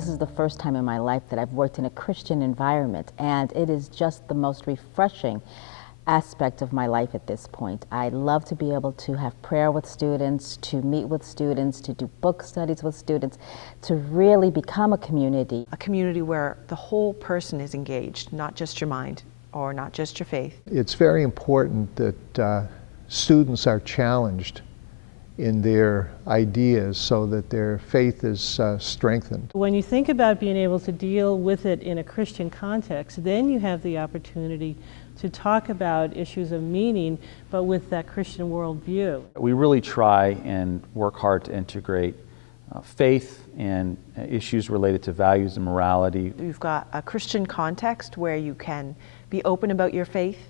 This is the first time in my life that I've worked in a Christian environment, and it is just the most refreshing aspect of my life at this point. I love to be able to have prayer with students, to meet with students, to do book studies with students, to really become a community. A community where the whole person is engaged, not just your mind or not just your faith. It's very important that students are challenged in their ideas so that their faith is strengthened. When you think about being able to deal with it in a Christian context, then you have the opportunity to talk about issues of meaning, but with that Christian worldview. We really try and work hard to integrate faith and issues related to values and morality. You've got a Christian context where you can be open about your faith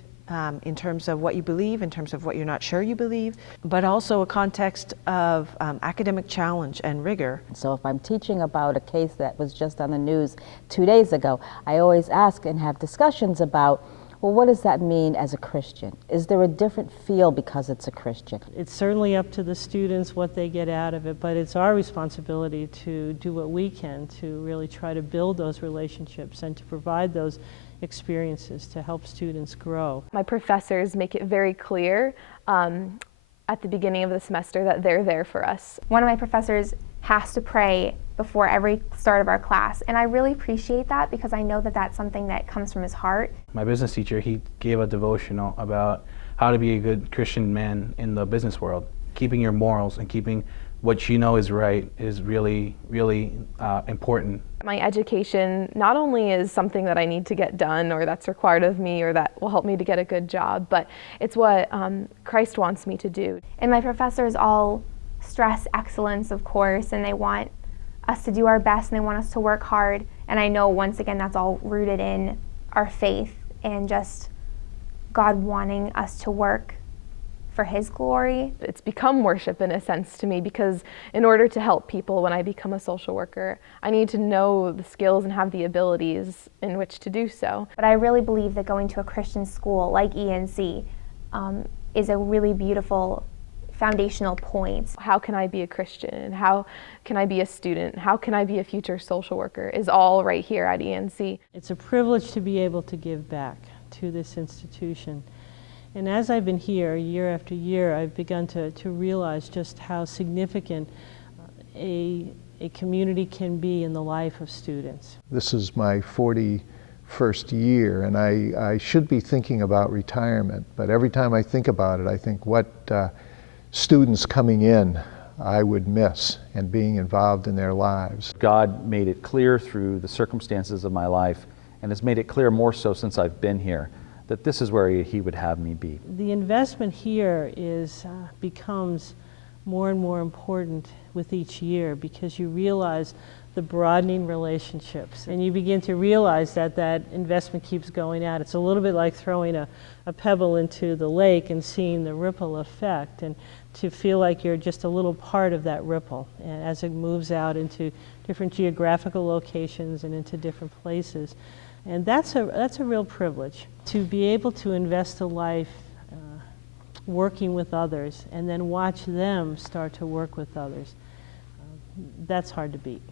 in terms of what you believe, in terms of what you're not sure you believe, but also a context of academic challenge and rigor. So if I'm teaching about a case that was just on the news 2 days ago, I always ask and have discussions about, well, what does that mean as a Christian? Is there a different feel because it's a Christian? It's certainly up to the students what they get out of it, but it's our responsibility to do what we can to really try to build those relationships and to provide those experiences to help students grow. My professors make it very clear at the beginning of the semester that they're there for us. One of my professors has to pray before every start of our class, and I really appreciate that because I know that that's something that comes from his heart. My business teacher, he gave a devotional about how to be a good Christian man in the business world. Keeping your morals and keeping what you know is right is really, really important. My education not only is something that I need to get done or that's required of me or that will help me to get a good job, but it's what Christ wants me to do. And my professors all stress excellence, of course, and they want us to do our best and they want us to work hard. And I know, once again, that's all rooted in our faith and just God wanting us to work for His glory. It's become worship in a sense to me because in order to help people when I become a social worker, I need to know the skills and have the abilities in which to do so. But I really believe that going to a Christian school like ENC is a really beautiful foundational point. How can I be a Christian? How can I be a student? How can I be a future social worker is all right here at ENC. It's a privilege to be able to give back to this institution. And as I've been here year after year, I've begun to realize just how significant a community can be in the life of students. This is my 41st year, and I should be thinking about retirement, but every time I think about it, I think what students coming in I would miss and being involved in their lives. God made it clear through the circumstances of my life, and has made it clear more so since I've been here, that this is where He would have me be. The investment here becomes more and more important with each year because you realize the broadening relationships, and you begin to realize that that investment keeps going out. It's a little bit like throwing a pebble into the lake and seeing the ripple effect, and to feel like you're just a little part of that ripple and as it moves out into different geographical locations and into different places. And that's a real privilege, to be able to invest a life working with others and then watch them start to work with others. That's hard to beat.